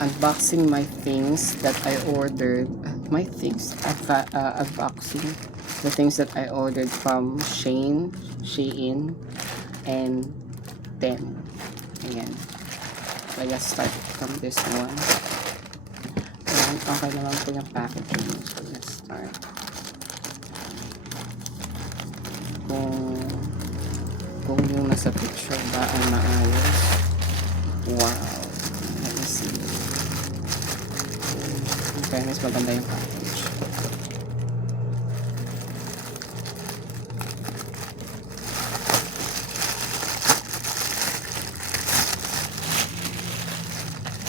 unboxing my things that I ordered. My things, unboxing the things that I ordered from Shein, and Temu. Ayan. So, let's start from this one. Ayan, okay naman po yung packaging. So, let's start. Kung yung nasa picture ba ay maayos. Wow. Let me see. In fairness, maganda yung package.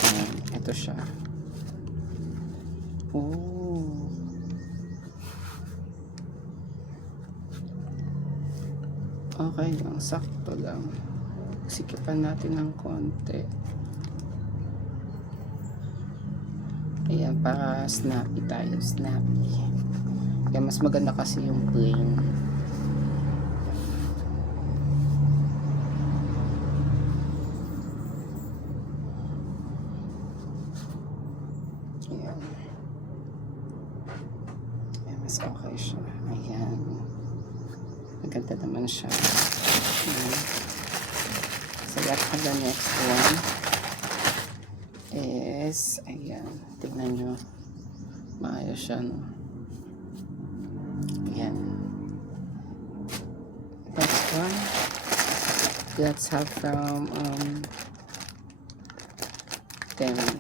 Ayan, ito siya. Oh. Okay lang, sakto lang. Sikipan natin ng konti. Ayan, para snappy tayo, snappy. Kaya mas maganda kasi yung plain. Ayan. Ayan, mas okay siya. Ayan. Maganda naman siya. Ayan. So, the next one is, ayan, tingnan nyo, maayos siya, no? Ayan. Next one, let's have from Temu.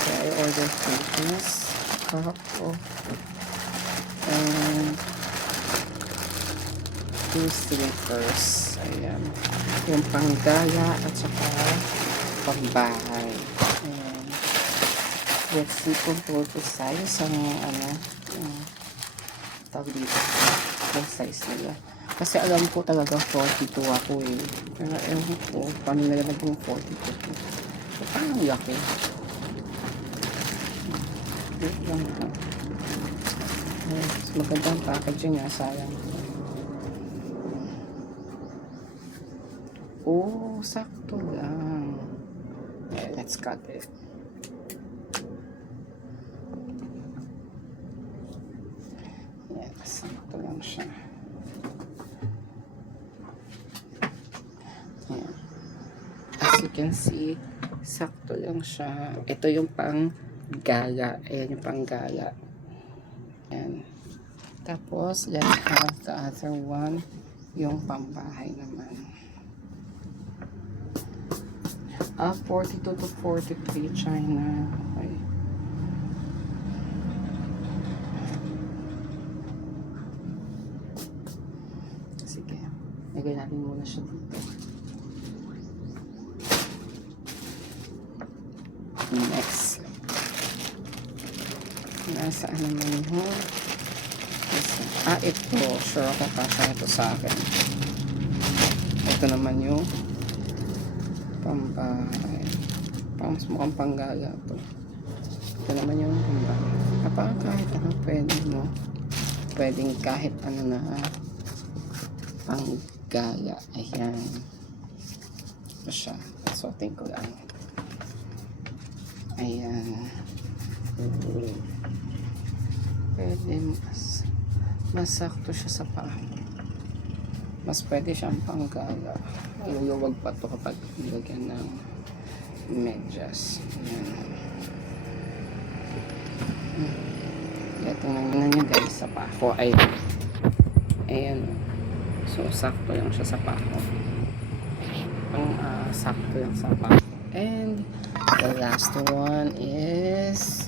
So I ordered things, and two slippers. Ayan. Yung panggala at saka pangbahay. Ayan. Let's see kung total size ang tawag dito. Ang size nila. Kasi alam ko talaga 42 ako eh. Pero ewan ko, paano nila naging 42. So, parang laki. Wait lang na. Mas magandang packaging nga, sayang. Oh, sakto lang. Okay, let's cut it. Yeah, sakto lang siya. Yeah. As you can see, sakto lang siya. Ito yung pang gala. Ayan yung pang gala. Ayan. Tapos, let's have the other one. Yung pambahay naman. 42 to 43 China. Okay. Sige. Lagay natin muna siya dito. Next. Nasaan naman yun? Ito. Sure ako kasya ito sa akin. Ito naman yung pambahay. Mas mukhang panggala to. Ito naman yung pambahay. Kapag kahit ano pwede, no? Pwedeng kahit ano na panggala. Ayan. Ito siya. Suotin ko lang. Ayan. Pwede masakto siya sa paa. Mas pwede siyang panggala. Iluluwag pa to kapag nilagyan ng medyas. Ayan. Ito na nyo guys sa paa ko. Ayan. So, sakto lang siya sa paa ko. Sakto lang sa paa ko. And the last one is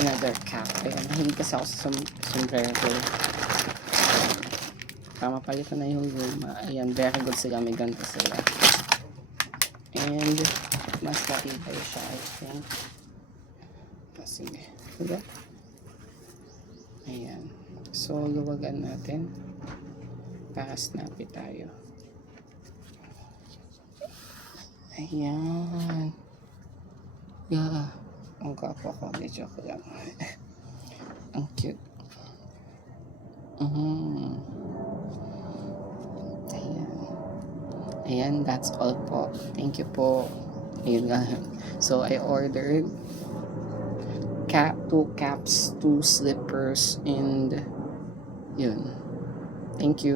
another cap. Ayan. Mahilig kasi ako sa sombrero. Palitan na yung luma. Ayan, very good sila. May ganito sila. And mas matibay siya, I think. Sige. Diba? Ayan. So, luwagan natin para snappy tayo. Ayan. Yeah. Ang gwapo ko. Medyo ko lang. Ang cute. Ayan, that's all po. Thank you po. Ayun nga. So, I ordered 2 caps, 2 slippers, and yun. Thank you.